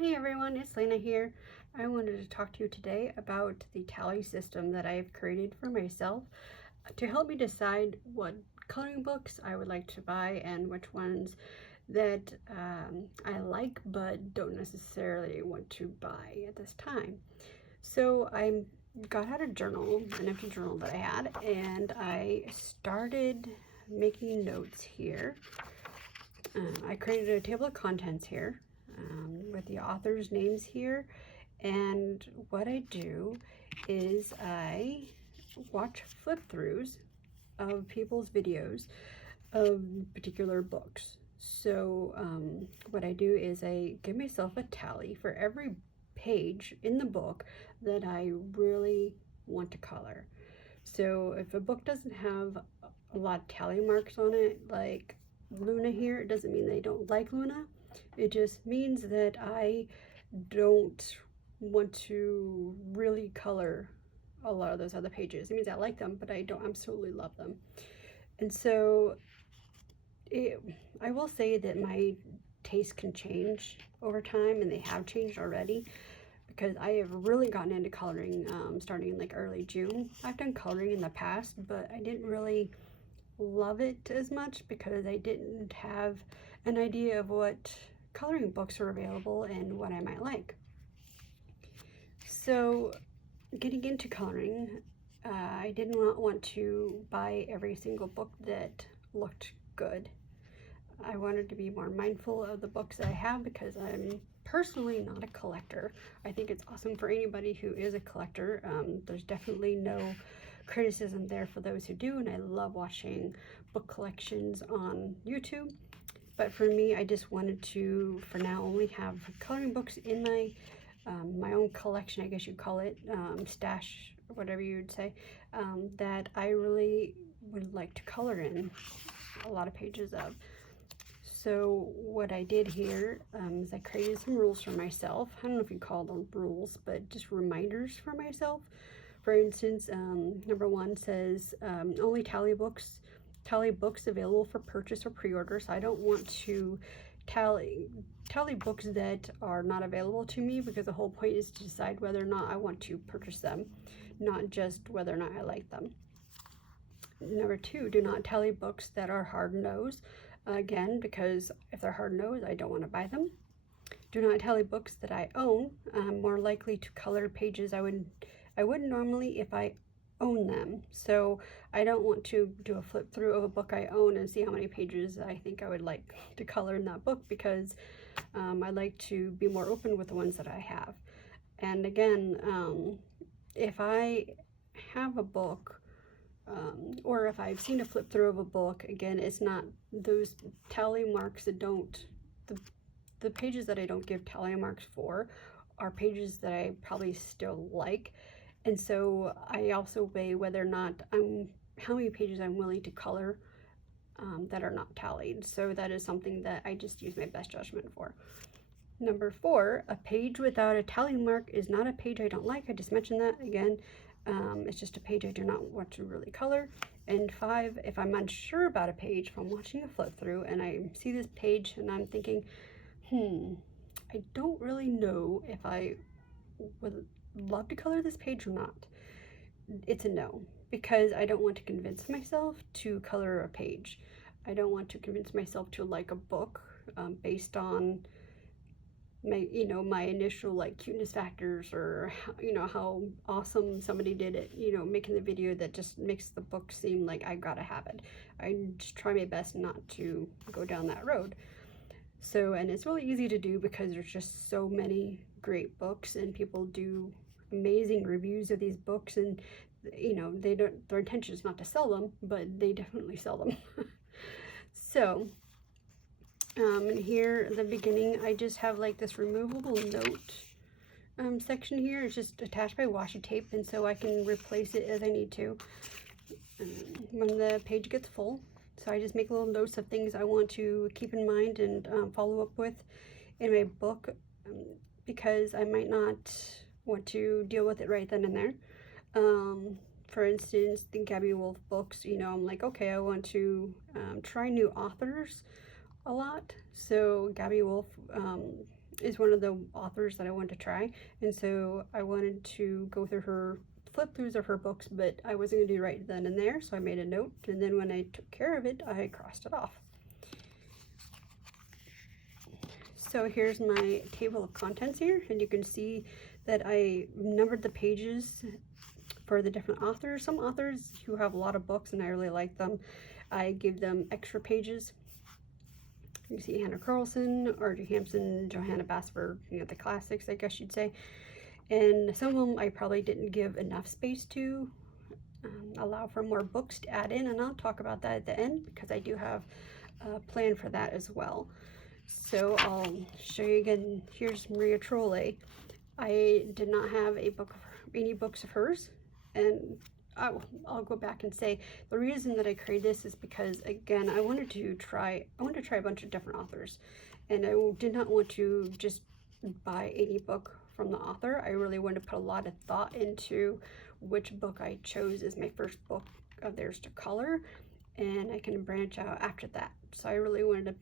Hey everyone, it's Lena here. I wanted to talk to you today about the tally system that I've created for myself to help me decide what coloring books I would like to buy and which ones that I like but don't necessarily want to buy at this time. So I got out a journal, an empty journal that I had, and I started making notes here. I created a table of contents here with the author's names here, and what I do is I watch flip-throughs of people's videos of particular books. So what I do is I give myself a tally for every page in the book that I really want to color. So if a book doesn't have a lot of tally marks on it, like Luna here, it doesn't mean they don't like Luna. It just means that I don't want to really color a lot of those other pages. It means I like them, but I don't absolutely love them. And so I will say that my taste can change over time, and they have changed already, because I have really gotten into coloring starting in like early June. I've done coloring in the past, but I didn't really love it as much because I didn't have an idea of what coloring books were available and what I might like. So getting into coloring, I did not want to buy every single book that looked good. I wanted to be more mindful of the books that I have because I'm personally not a collector. I think it's awesome for anybody who is a collector. There's definitely no criticism there for those who do, and I love watching book collections on YouTube. But for me, I just wanted to, for now, only have coloring books in my own collection, I guess you'd call it, stash, or whatever you'd say, that I really would like to color in a lot of pages of. So what I did here is I created some rules for myself. I don't know if you call them rules, but just reminders for myself. For instance, number 1 says only tally books available for purchase or pre-order. So I don't want to tally books that are not available to me, because the whole point is to decide whether or not I want to purchase them, not just whether or not I like them. Number 2, do not tally books that are hard-nosed. Again, because if they're hard-nosed, I don't want to buy them. Do not tally books that I own. I'm more likely to color pages I wouldn't normally if I own them. So I don't want to do a flip through of a book I own and see how many pages I think I would like to color in that book, because I like to be more open with the ones that I have. And again, if I have a book, or if I've seen a flip through of a book, again, it's not those tally marks that don't, the pages that I don't give tally marks for are pages that I probably still like. And so I also weigh whether or not how many pages I'm willing to color that are not tallied. So that is something that I just use my best judgment for. Number 4, a page without a tally mark is not a page I don't like. I just mentioned that again. It's just a page I do not want to really color. And 5, if I'm unsure about a page, if I'm watching a flip through and I see this page and I'm thinking, I don't really know if I would love to color this page or not, it's a no, because I don't want to convince myself to color a page. I don't want to convince myself to like a book based on my initial like cuteness factors, or how awesome somebody did it, making the video that just makes the book seem like I gotta have it. I just try my best not to go down that road. So, and it's really easy to do because there's just so many great books and people do amazing reviews of these books, and they don't, their intention is not to sell them, but they definitely sell them. So and here at the beginning, I just have like this removable note section here. It's just attached by washi tape, and so I can replace it as I need to when the page gets full. So I just make little notes of things I want to keep in mind and follow up with in my book, because I might not want to deal with it right then and there. For instance, the Gabby Wolf books, I'm like, okay, I want to try new authors a lot. So Gabby Wolf, is one of the authors that I wanted to try, and so I wanted to go through her flip throughs of her books, but I wasn't going to do right then and there, so I made a note, and then when I took care of it, I crossed it off. So here's my table of contents here, and you can see that I numbered the pages for the different authors. Some authors who have a lot of books and I really like them, I give them extra pages. You can see Hannah Carlson, R.J. Hampson, Johanna Basford, you know, the classics, I guess you'd say. And some of them I probably didn't give enough space to allow for more books to add in, and I'll talk about that at the end because I do have a plan for that as well. So I'll show you again. Here's Maria Trolle. I did not have any books of hers, and I'll go back and say the reason that I created this is because, again, I wanted to try a bunch of different authors, and I did not want to just buy any book from the author. I really wanted to put a lot of thought into which book I chose as my first book of theirs to color, and I can branch out after that. So I really wanted to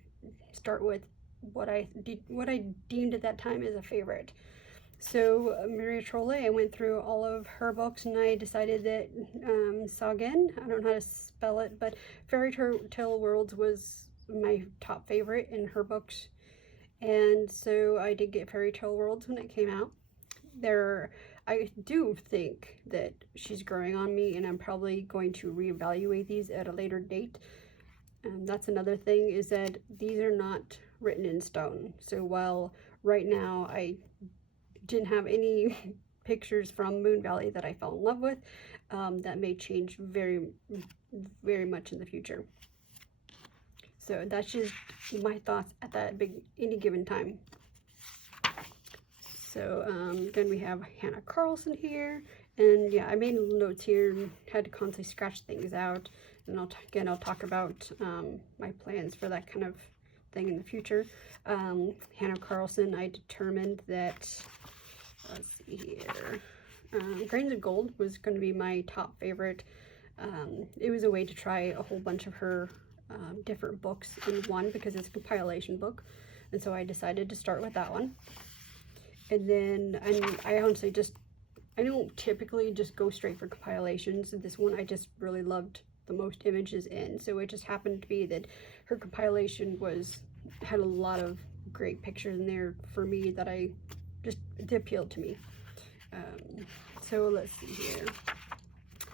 start with what I deemed at that time as a favorite. So Maria Trolle, I went through all of her books, and I decided that Sagen, I don't know how to spell it, but Fairy Tale Worlds was my top favorite in her books, and so I did get Fairy Tale Worlds when it came out. I do think that she's growing on me, and I'm probably going to reevaluate these at a later date. That's another thing, is that these are not written in stone. So while right now I didn't have any pictures from Moon Valley that I fell in love with, that may change very, very much in the future. So that's just my thoughts at any given time. So then we have Hannah Carlson here, and yeah, I made notes here and had to constantly scratch things out, and I'll talk about my plans for that kind of thing in the future. Hannah Carlson, I determined that, let's see here, Grains of Gold was going to be my top favorite. It was a way to try a whole bunch of her different books in one, because it's a compilation book, and so I decided to start with that one. And then I honestly I don't typically just go straight for compilations. This one I just really loved the most images in, so it just happened to be that her compilation had a lot of great pictures in there for me that it appealed to me. So let's see here.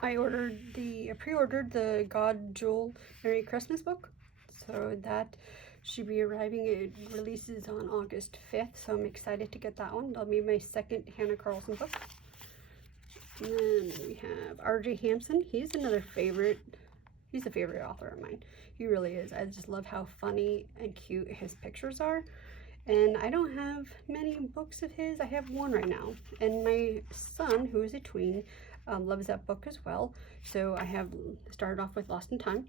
I pre-ordered the God Jewel Merry Christmas book, so that should be arriving. It releases on August 5th, so I'm excited to get that one. That'll be my second Hannah Carlson book. And then we have R.J. Hampson. He's another favorite. He's a favorite author of mine. He really is. I just love how funny and cute his pictures are. And I don't have many books of his. I have one right now. And my son, who is a tween, loves that book as well. So I have started off with Lost in Time.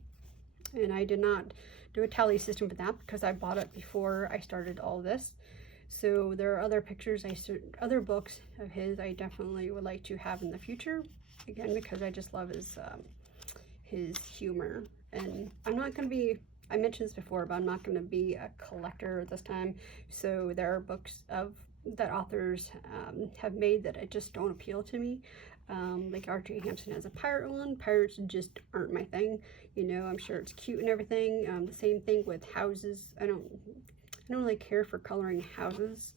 And I did not do a tally system for that because I bought it before I started all this. So there are other other books of his I definitely would like to have in the future. Again, because I just love his humor. And I'm not going to be, I mentioned this before, but I'm not going to be a collector this time. So there are books that authors have made that just don't appeal to me. Like R.J. Hampson has a pirate one. Pirates just aren't my thing. You know, I'm sure it's cute and everything. The same thing with houses. I don't really care for coloring houses.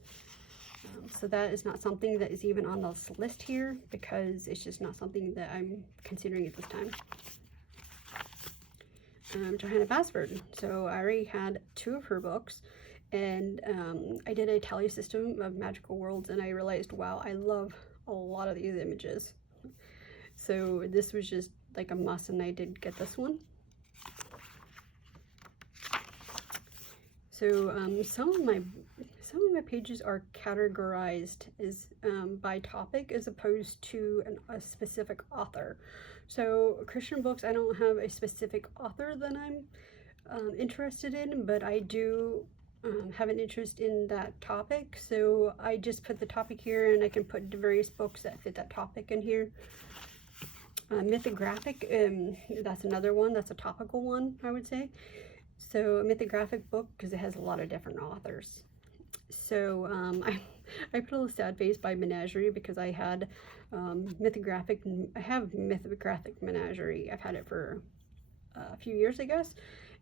So that is not something that is even on this list here, because it's just not something that I'm considering at this time. Johanna Basford. So I already had 2 of her books, and I did a tally system of magical worlds, and I realized, wow, I love a lot of these images. So this was just like a must, and I did get this one. So some of my pages are categorized as by topic as opposed to a specific author. So Christian books, I don't have a specific author that I'm interested in, but I do have an interest in that topic. So I just put the topic here, and I can put various books that fit that topic in here. Mythographic, that's another one. That's a topical one, I would say. So a mythographic book, because it has a lot of different authors. So I put a little sad face by Menagerie because I had I have Mythographic Menagerie. I've had it for a few years, I guess,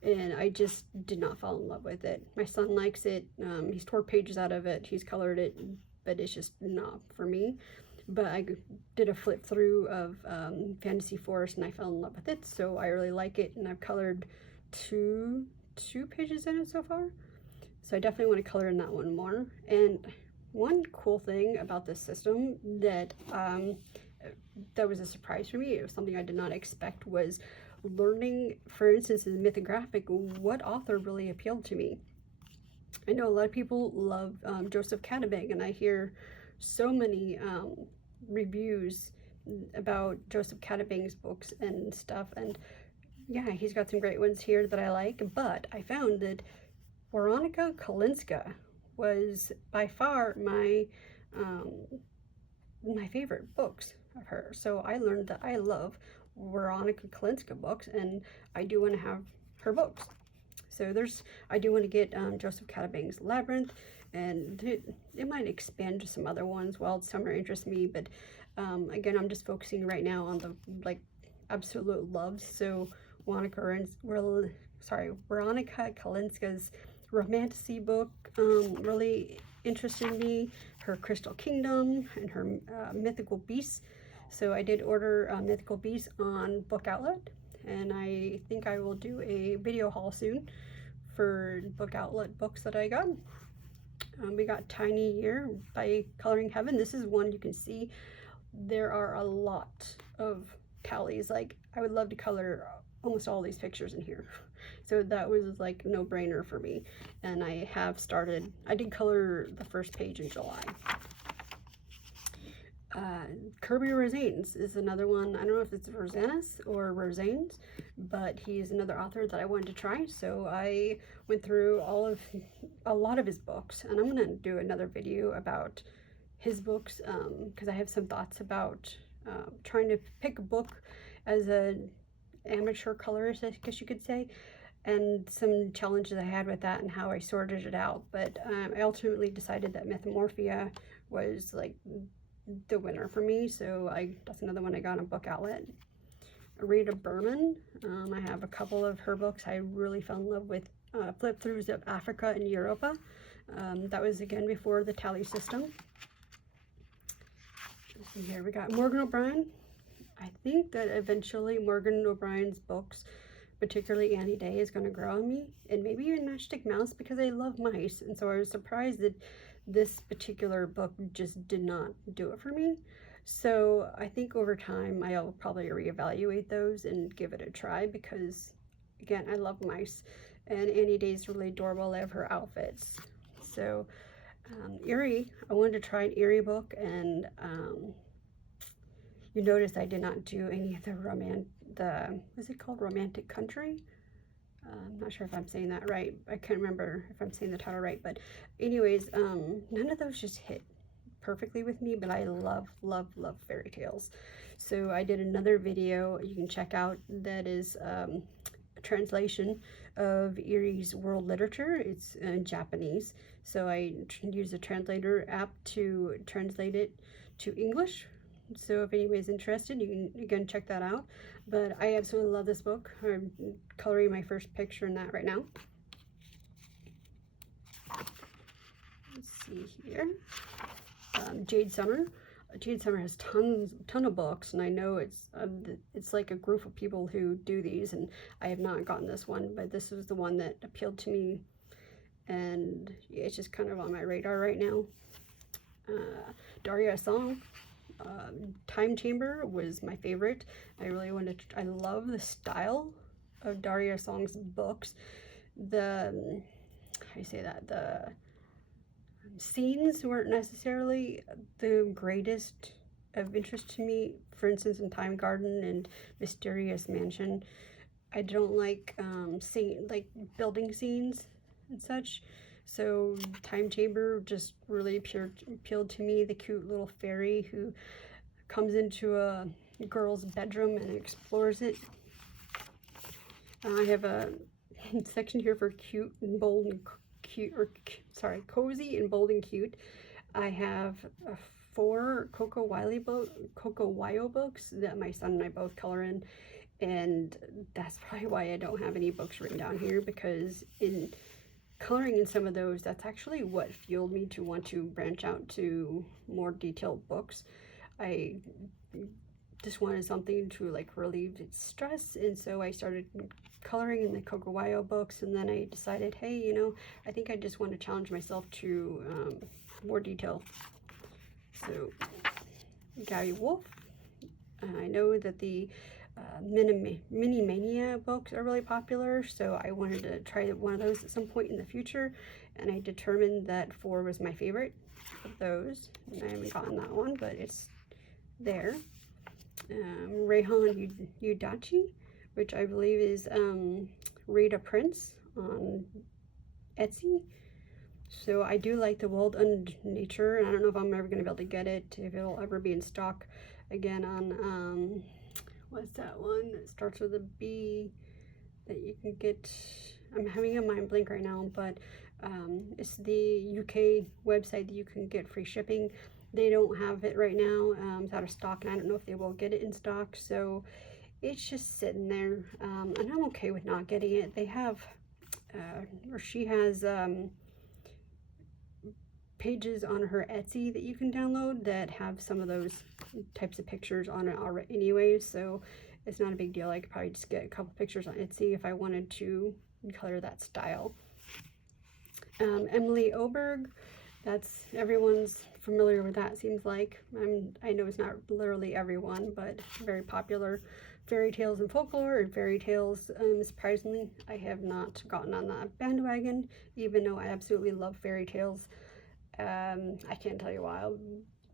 and I just did not fall in love with it. My son likes it. He's tore pages out of it. He's colored it, but it's just not for me. But I did a flip through of Fantasy Forest and I fell in love with it, so I really like it, and I've colored two pages in it so far. So I definitely want to color in that one more. And one cool thing about this system that that was a surprise for me, it was something I did not expect, was learning, for instance, in Mythographic, what author really appealed to me. I know a lot of people love Joseph Catabang, and I hear so many reviews about Joseph Catabang's books and stuff, and yeah, he's got some great ones here that I like, but I found that Weronika Kalinska was by far my my favorite books of her. So I learned that I love Weronika Kalinska books, and I do want to have her books. So I do want to get Joseph Catabang's Labyrinth, and it might expand to some other ones. Well, some are interest me, but again, I'm just focusing right now on the absolute loves. So Weronika Kalinska's Romantasy book really interested me. Her Crystal Kingdom and her Mythical Beasts. So I did order Mythical Beasts on Book Outlet, and I think I will do a video haul soon for Book Outlet books that I got. We got Tiny Year by Coloring Heaven. This is one you can see there are a lot of tallies. Like, I would love to color almost all these pictures in here. So that was like no brainer for me. And I have started, I did color the first page in July. Kirby Rosanes is another one. I don't know if it's Rosanes or Rosanes, but he's another author that I wanted to try. So I went through a lot of his books, and I'm going to do another video about his books because I have some thoughts about trying to pick a book as an amateur colorist, I guess you could say, and some challenges I had with that and how I sorted it out. But I ultimately decided that Metamorphia was like the winner for me, so that's another one I got on Book Outlet. Rita Berman, I have a couple of her books. I really fell in love with flip throughs of Africa and Europa. That was again before the tally system. Let's see here, we got Morgan O'Brien. I think that eventually Morgan O'Brien's books, particularly Annie Day, is going to grow on me, and maybe even Matchstick Mouse, because I love mice, and so I was surprised that this particular book just did not do it for me. So I think over time I'll probably reevaluate those and give it a try, because again, I love mice, and Annie Day is really adorable. I love her outfits. So Eerie, I wanted to try an Eerie book, and you notice I did not do any of what's it called, Romantic Country? I'm not sure if I'm saying that right. I can't remember if I'm saying the title right, but anyways, none of those just hit perfectly with me, but I love fairy tales. So I did another video you can check out that is a translation of Eerie's world literature. It's in Japanese, so I use a translator app to translate it to English. So if anybody's interested, you can again check that out. But I absolutely love this book. I'm coloring my first picture in that right now. Let's see here. Jade Summer. Jade Summer has ton of books, and I know it's like a group of people who do these, and I have not gotten this one, but this was the one that appealed to me, and yeah, it's just kind of on my radar right now. Daria Song. Time Chamber was my favorite. I love the style of Daria Song's books. How do you say that? The scenes weren't necessarily the greatest of interest to me. For instance, in Time Garden and Mysterious Mansion, I don't like building scenes and such. So Time Chamber just really appealed to me. The cute little fairy who comes into a girl's bedroom and explores it. I have a section here for cute and bold and cute, or sorry, cozy and bold and cute. I have 4 Coco Wyo books that my son and I both color in, and that's probably why I don't have any books written down here, because in coloring in some of those, that's actually what fueled me to want to branch out to more detailed books. I just wanted something to like relieve its stress, and so I started coloring in the Coco Wyo books, and then I decided, hey, you know, I think I just want to challenge myself to more detail. So Gabby Wolf, I know that the Mini Mania books are really popular, so I wanted to try one of those at some point in the future, and I determined that 4 was my favorite of those, and I haven't gotten that one, but it's there. Reihan Udachi, which I believe is Rita Prince on Etsy. So I do like the World and Nature, and I don't know if I'm ever going to be able to get it, if it'll ever be in stock again on, what's that one that starts with a B that you can get? I'm having a mind blank right now, but it's the UK website that you can get free shipping. They don't have it right now. It's out of stock, and I don't know if they will get it in stock, so it's just sitting there, and I'm okay with not getting it. They have, or she has, pages on her Etsy that you can download that have some of those types of pictures on it already anyway, so it's not a big deal. I could probably just get a couple pictures on Etsy if I wanted to color that style. Emily Oberg, that's, everyone's familiar with that, seems like. I know it's not literally everyone, but very popular. Fairy tales and folklore, and fairy tales, surprisingly, I have not gotten on that bandwagon, even though I absolutely love fairy tales. I can't tell you why,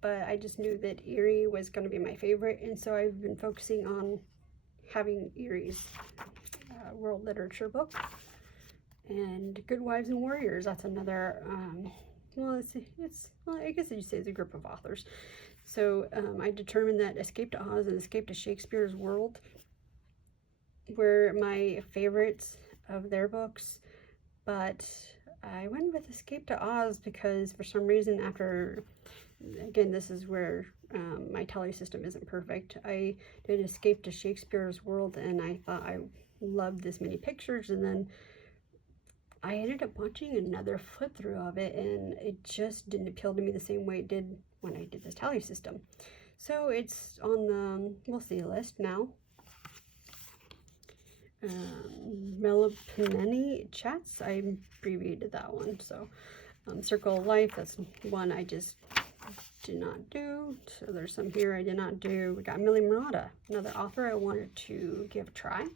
but I just knew that Eerie was going to be my favorite, and so I've been focusing on having Eerie's world literature book. And Good Wives and Warriors, that's another, well, well, I guess you'd say it's a group of authors. So I determined that Escape to Oz and Escape to Shakespeare's World were my favorites of their books, but I went with Escape to Oz because for some reason, after, again, this is where my tally system isn't perfect, I did Escape to Shakespeare's World, and I thought I loved this many pictures, and then I ended up watching another flip through of it, and it just didn't appeal to me the same way it did when I did this tally system. So it's on the we'll see list now. Melopineni Chats, I abbreviated that one. So Circle of Life, that's one I just did not do. So there's some here I did not do. We got Millie Murata, another author I wanted to give a try,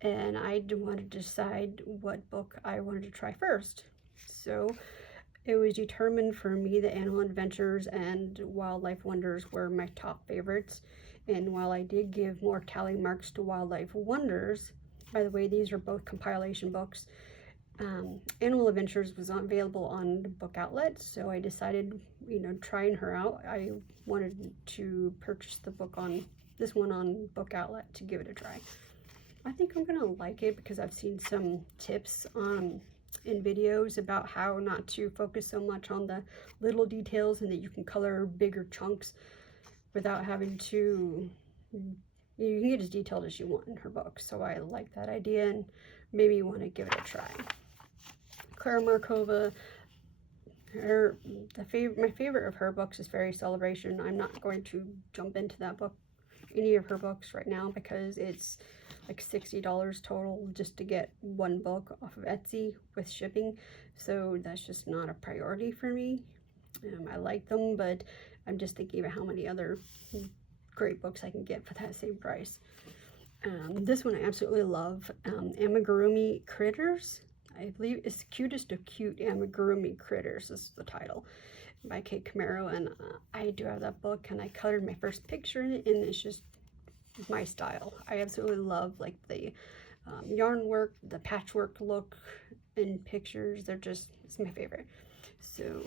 and I wanted to decide what book I wanted to try first. So it was determined for me that Animal Adventures and Wildlife Wonders were my top favorites. And while I did give more tally marks to Wildlife Wonders, by the way, these are both compilation books, Animal Adventures was not available on Book Outlet, so I decided, you know, trying her out, I wanted to purchase the book on, this one on Book Outlet to give it a try. I think I'm gonna like it because I've seen some tips in videos about how not to focus so much on the little details, and that you can color bigger chunks without having to, you can get as detailed as you want in her book. So I like that idea, and maybe you want to give it a try. Clara Markova, my favorite of her books is Fairy Celebration. I'm not going to jump into that book, any of her books right now, because it's like $60 total just to get one book off of Etsy with shipping, so that's just not a priority for me. I like them, but I'm just thinking about how many other great books I can get for that same price. This one I absolutely love, Amigurumi Critters. I believe it's Cutest of Cute Amigurumi Critters is the title, by Kate Camaro, and I do have that book, and I colored my first picture in it, and it's just my style. I absolutely love like the yarn work, the patchwork look in pictures. They're just, it's my favorite. So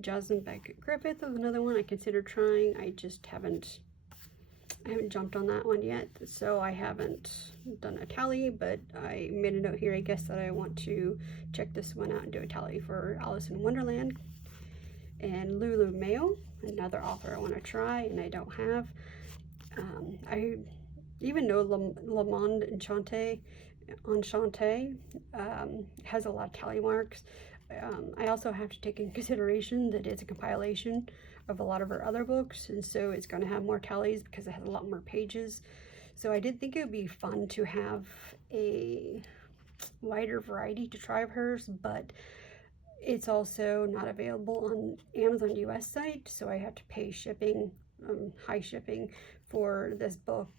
Jasmine Beckett Griffith was another one I considered trying. I just haven't I haven't jumped on that one yet, so I haven't done a tally, but I made a note here, I guess, that I want to check this one out and do a tally for Alice in Wonderland. And Lulu Mayo, another author I want to try and I don't have. I even know Le Monde Enchanté has a lot of tally marks. I also have to take in consideration that it's a compilation of a lot of her other books, and so it's going to have more tallies because it has a lot more pages. So I did think it would be fun to have a wider variety to try of hers, but it's also not available on Amazon US site, so I have to pay shipping, high shipping for this book.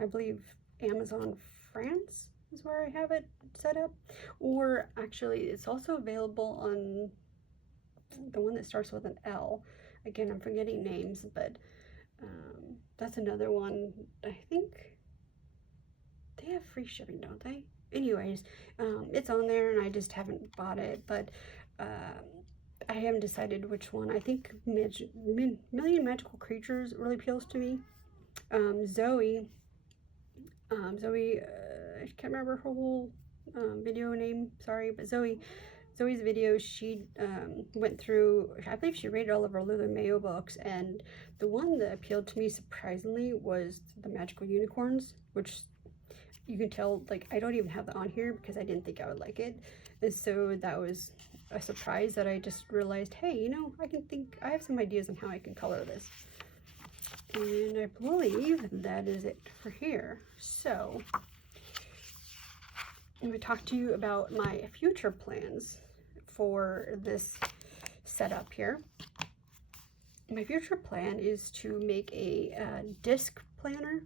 I believe Amazon France is where I have it set up, or actually it's also available on the one that starts with an L. Again, I'm forgetting names, but that's another one. I think they have free shipping, don't they? Anyways, it's on there and I just haven't bought it, but I haven't decided which one. I think Million Magical Creatures really appeals to me. Zoe, I can't remember her whole video name, sorry, but Zoe's video, she went through, I believe she rated all of her Lulu Mayo books, and the one that appealed to me surprisingly was the Magical Unicorns, which you can tell, like, I don't even have that on here because I didn't think I would like it. And so that was a surprise that I just realized, hey, you know, I have some ideas on how I can color this. And I believe that is it for here. So I'm going to talk to you about my future plans for this setup here. My future plan is to make a disc planner,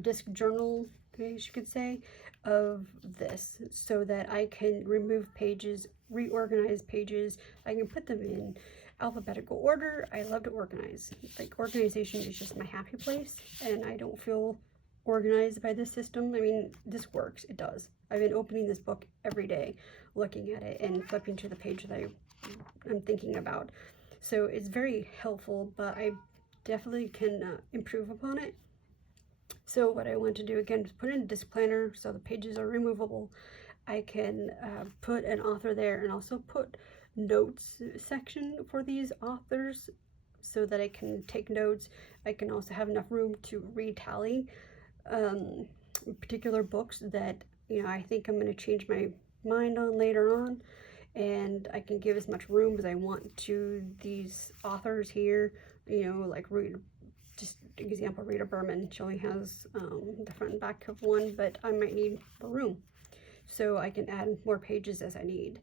disc journal, as you could say, of this, so that I can remove pages, reorganize pages. I can put them in alphabetical order. I love to organize. Like, organization is just my happy place, and I don't feel organized by this system. I mean, this works, it does. I've been opening this book every day, looking at it and flipping to the page that I'm thinking about. So it's very helpful, but I definitely can improve upon it. So what I want to do again is put in a disc planner so the pages are removable. I can put an author there and also put notes section for these authors so that I can take notes. I can also have enough room to retally particular books that, you know, I think I'm going to change my mind on later on, and I can give as much room as I want to these authors here. You know, like just example, Rita Berman. She only has the front and back of one, but I might need more room, so I can add more pages as I need.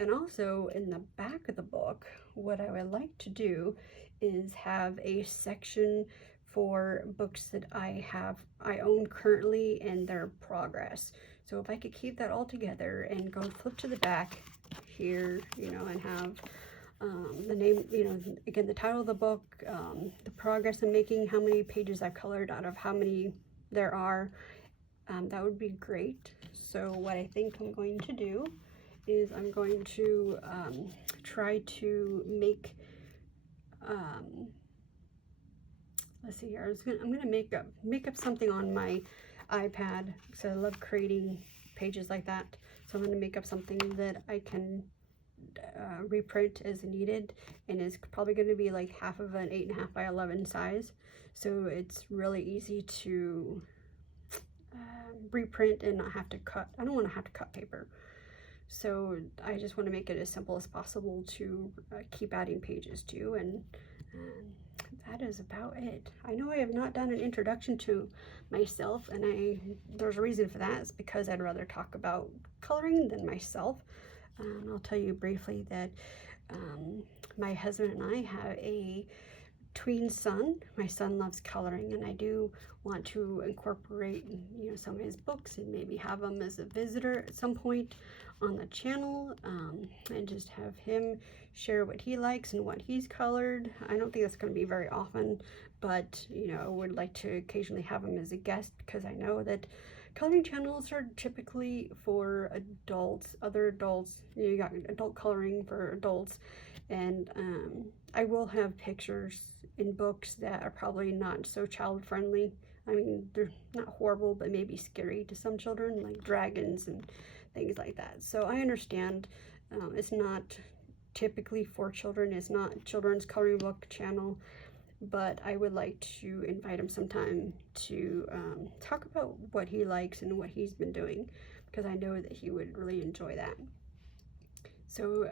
And also in the back of the book, what I would like to do is have a section for books that I own currently and their progress. So if I could keep that all together and go flip to the back here, you know, and have the name, you know, again, the title of the book, the progress I'm making, how many pages I've colored out of how many there are, that would be great. So what I think I'm going to do is I'm going to try to make, let's see here, I'm gonna make up something on my iPad, because I love creating pages like that. So I'm gonna make up something that I can reprint as needed, and it's probably going to be like half of an 8.5 by 11 size, so it's really easy to reprint and not have to cut. I don't want to have to cut paper, so I just want to make it as simple as possible to keep adding pages to, and that is about it. I know I have not done an introduction to myself, and there's a reason for that. It's because I'd rather talk about coloring than myself. I'll tell you briefly that my husband and I have a tween son. My son loves coloring, and I do want to incorporate, you know, some of his books and maybe have him as a visitor at some point on the channel, and just have him share what he likes and what he's colored. I don't think that's going to be very often, but, you know, I would like to occasionally have him as a guest, because I know that Coloring channels are typically for adults, other adults. You got adult coloring for adults, and I will have pictures in books that are probably not so child friendly. I mean, they're not horrible, but maybe scary to some children, like dragons and things like that. So I understand it's not typically for children. It's not children's coloring book channel, but I would like to invite him sometime to talk about what he likes and what he's been doing, because I know that he would really enjoy that. So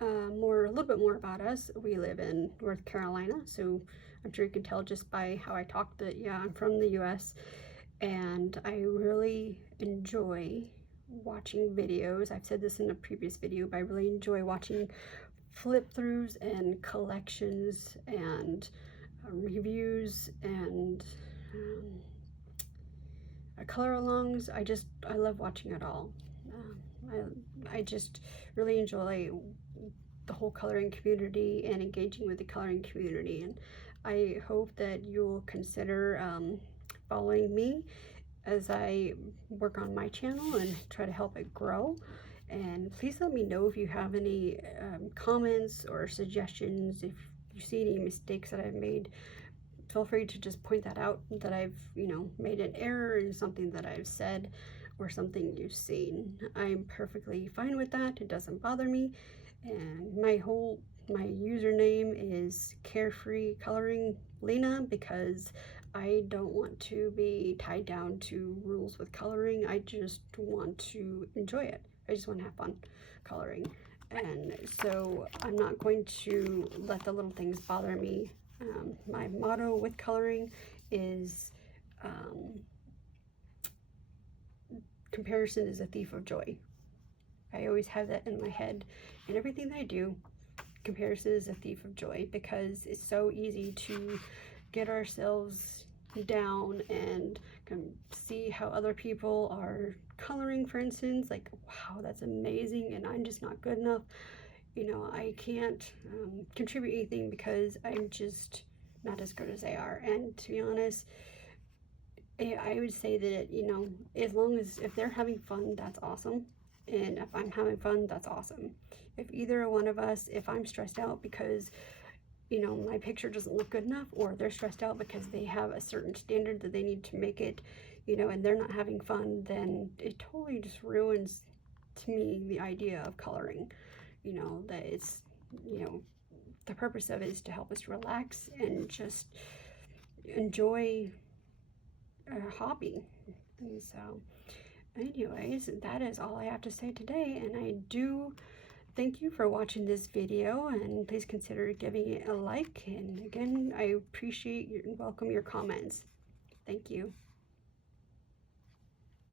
a little bit more about us. We live in North Carolina, so I'm sure you can tell just by how I talk that, yeah, I'm from the US, and I really enjoy watching videos. I've said this in a previous video, but I really enjoy watching flip throughs and collections and reviews and color alongs. I love watching it all. I just really enjoy the whole coloring community and engaging with the coloring community, and I hope that you'll consider following me as I work on my channel and try to help it grow. And please let me know if you have any comments or suggestions. If you see any mistakes that I've made, feel free to just point that out, that I've made an error in something that I've said or something you've seen. I'm perfectly fine with that. It doesn't bother me. And my username is Carefree Coloring Lena, because I don't want to be tied down to rules with coloring. I just want to enjoy it. I just want to have fun coloring. And so I'm not going to let the little things bother me. My motto with coloring is comparison is a thief of joy. I always have that in my head. In everything that I do, comparison is a thief of joy, because it's so easy to get ourselves down and see how other people are coloring, for instance, like, wow, that's amazing, and I'm just not good enough. I can't contribute anything because I'm just not as good as they are. And to be honest, I would say that, as long as if they're having fun, that's awesome. And if I'm having fun, that's awesome. If either one of us, if I'm stressed out because, my picture doesn't look good enough, or they're stressed out because they have a certain standard that they need to make it, and they're not having fun, then it totally just ruins, to me, the idea of coloring. That it's, the purpose of it is to help us relax and just enjoy a hobby. And so anyways, that is all I have to say today, and I do thank you for watching this video, and please consider giving it a like. And again, I appreciate and welcome your comments. Thank you.